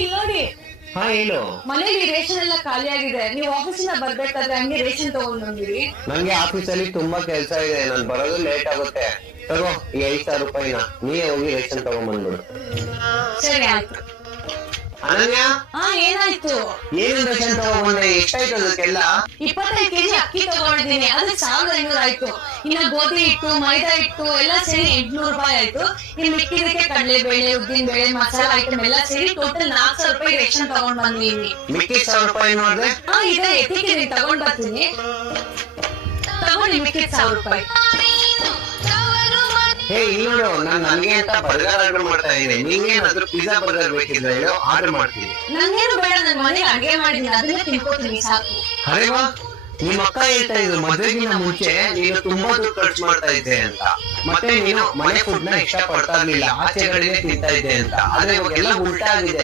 ಇಲ್ಲಿ ನೋಡಿ. ಹಾ ಹೇಳು. ಮನೇಲಿ ರೇಷನ್ ಎಲ್ಲ ಖಾಲಿ ಆಗಿದೆ, ನೀವು ಆಫೀಸಿಂದ ಬರ್ಬೇಕಾದ್ರೆ ಹಂಗೆ ರೇಷನ್ ತಗೊಂಡ್ ಬಂದಿರಿ. ನಂಗೆ ಆಫೀಸಲ್ಲಿ ತುಂಬಾ ಕೆಲಸ ಇದೆ, ನಾನು ಬರೋದು ಲೇಟ್ ಆಗುತ್ತೆ. ತಗೋ ಈ 5,000 ರೂಪಾಯಿನ ನೀವೇ ಹೋಗಿ ರೇಷನ್ ತಗೊಂಡ್ಬಂದ್ಬಿಡು. ಸರಿ ಆಯ್ತು. ಅನನ್ಯ, ಏನಾಯ್ತು? ಏನು ರೇಷನ್ ತಗೊಂಡ್ಬಂದೆ? ಎಷ್ಟಾಯ್ತು ಅದಕ್ಕೆಲ್ಲ? 25 ಕೆಜಿ ಅಕ್ಕಿ ತಗೊಂಡಿದ್ದೀನಿ, ಅದಕ್ಕೆ 1,500 ಆಯ್ತು. ಇನ್ನ ಗೋಧಿ ಹಿಟ್ಟು, ಮೈದಾ ಹಿಟ್ಟು ಎಲ್ಲ ಸೇರಿ 800 ರೂಪಾಯಿ ಆಯ್ತು. ಇನ್ನು ಮಿಕ್ಕಿದಕ್ಕೆ ಕಡಲೆಬೇಳೆ, ಉದ್ದಿನ ಬೇಳೆ, ಮಸಾಲಾ ಐಟಮ್ ಎಲ್ಲ ಸೇರಿ ಟೋಟಲ್ 4,000 ರೂಪಾಯಿ ರೇಷನ್ ತಗೊಂಡ್ ಬಂದಿದ್ದೀನಿ. ಮಿಕ್ಕಿ 1,000 ರೂಪಾಯಿ ನೋಡ್ದೆ? ಇದೆ ಎತ್ತಿಗೆ ತಗೊಂಡ್ ಬರ್ತೀನಿ, ತಗೊಂಡು ಮಿಕ್ಕಿದ 1,000 ರೂಪಾಯಿ. ಹೇ ಇಲ್ಲಿ ನೋಡು, ನಾನು ನನಗೆ ಅಂತ ಬರ್ಗರ್ ಆರ್ಡರ್ ಮಾಡ್ತಾ ಇದ್ದೀನಿ. ನಿಂಗೇನಾದ್ರೂ ಪಿಜ್ಜಾ ಬರ್ಗರ್ ಬೇಕಿದ್ರೆ ಆರ್ಡರ್ ಮಾಡ್ತೀನಿ. ನಂಗೇನು ಬೇಡ, ನನ್ನ ಮನೇಲಿ ಅಡುಗೆ ಮಾಡಿದ್ದೀನಿ, ಅದನ್ನೇ ತಿನ್ಕೋತೀನಿ ಸಾಕು. ಅರೆ ವಾ, ನಿಮ್ಮ ಅಕ್ಕ ಹೇಳ್ತಾ ಇದ್ರು ಮದುವೆಗಿಂತ ಮುಂಚೆ ನೀನು ತುಂಬಾ ದುಡ್ಡು ಖರ್ಚು ಮಾಡ್ತಾ ಇದ್ದೆ ಅಂತ. ಮತ್ತೆ ನೀನು ಮನೆ ಫುಡ್ ನ ಇಷ್ಟ ಪಡ್ತಾ ಇರ್ಲಿಲ್ಲ, ಆಚೆಗಡೆನೆ ತಿಂತಾ ಇದ್ದೆ ಅಂತ. ಆದ್ರೆ ಇವಾಗೆಲ್ಲ ಉಲ್ಟಾ ಆಗಿದೆ.